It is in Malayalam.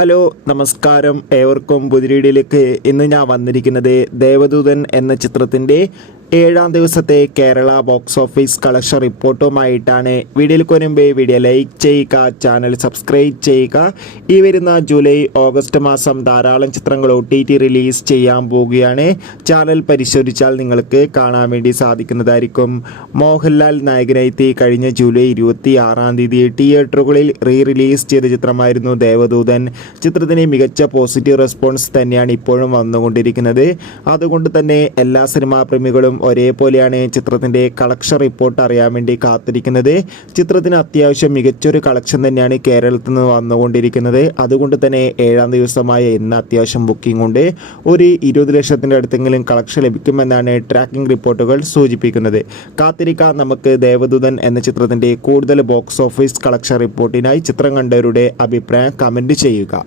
ഹലോ നമസ്കാരം, ഏവർക്കും പുതിരീടിലേക്ക്. ഇന്ന് ഞാൻ വന്നിരിക്കുന്നത് ദേവദൂതൻ എന്ന ചിത്രത്തിൻ്റെ 7ാം ദിവസത്തെ കേരള ബോക്സ് ഓഫീസ് കളക്ഷൻ റിപ്പോർട്ടുമായിട്ടാണ്. വീഡിയോയിലേക്ക് വരുമ്പോൾ വീഡിയോ ലൈക്ക് ചെയ്യുക, ചാനൽ സബ്സ്ക്രൈബ് ചെയ്യുക. ഈ വരുന്ന ജൂലൈ ഓഗസ്റ്റ് മാസം ധാരാളം ചിത്രങ്ങൾ OTT റിലീസ് ചെയ്യാൻ പോവുകയാണ്. ചാനൽ പരിശോധിച്ചാൽ നിങ്ങൾക്ക് കാണാൻ വേണ്ടി സാധിക്കുന്നതായിരിക്കും. മോഹൻലാൽ നായകനായി കഴിഞ്ഞ ജൂലൈ 26-ാം തീയതി തിയേറ്ററുകളിൽ റിലീസ് ചെയ്ത ചിത്രമായിരുന്നു ദേവദൂതൻ. ചിത്രത്തിന് മികച്ച പോസിറ്റീവ് റെസ്പോൺസ് തന്നെയാണ് ഇപ്പോഴും വന്നുകൊണ്ടിരിക്കുന്നത്. അതുകൊണ്ട് തന്നെ എല്ലാ സിനിമാ പ്രേമികളും ഒരേപോലെയാണ് ചിത്രത്തിൻ്റെ കളക്ഷൻ റിപ്പോർട്ട് അറിയാൻ വേണ്ടി കാത്തിരിക്കുന്നത്. ചിത്രത്തിന് അത്യാവശ്യം മികച്ചൊരു കളക്ഷൻ തന്നെയാണ് കേരളത്തിൽ നിന്ന് വന്നുകൊണ്ടിരിക്കുന്നത്. അതുകൊണ്ട് തന്നെ 7ാം ദിവസമായ ഇന്ന് അത്യാവശ്യം ബുക്കിംഗ് ഉണ്ട്. ഒരു 20 ലക്ഷത്തിൻ്റെ അടുത്തെങ്കിലും കളക്ഷൻ ലഭിക്കുമെന്നാണ് ട്രാക്കിംഗ് റിപ്പോർട്ടുകൾ സൂചിപ്പിക്കുന്നത്. കാത്തിരിക്കാം നമുക്ക് ദേവദൂതൻ എന്ന ചിത്രത്തിൻ്റെ കൂടുതൽ ബോക്സ് ഓഫീസ് കളക്ഷൻ റിപ്പോർട്ടിനായി. ചിത്രം കണ്ടവരുടെ അഭിപ്രായം കമൻറ്റ് ചെയ്യുക.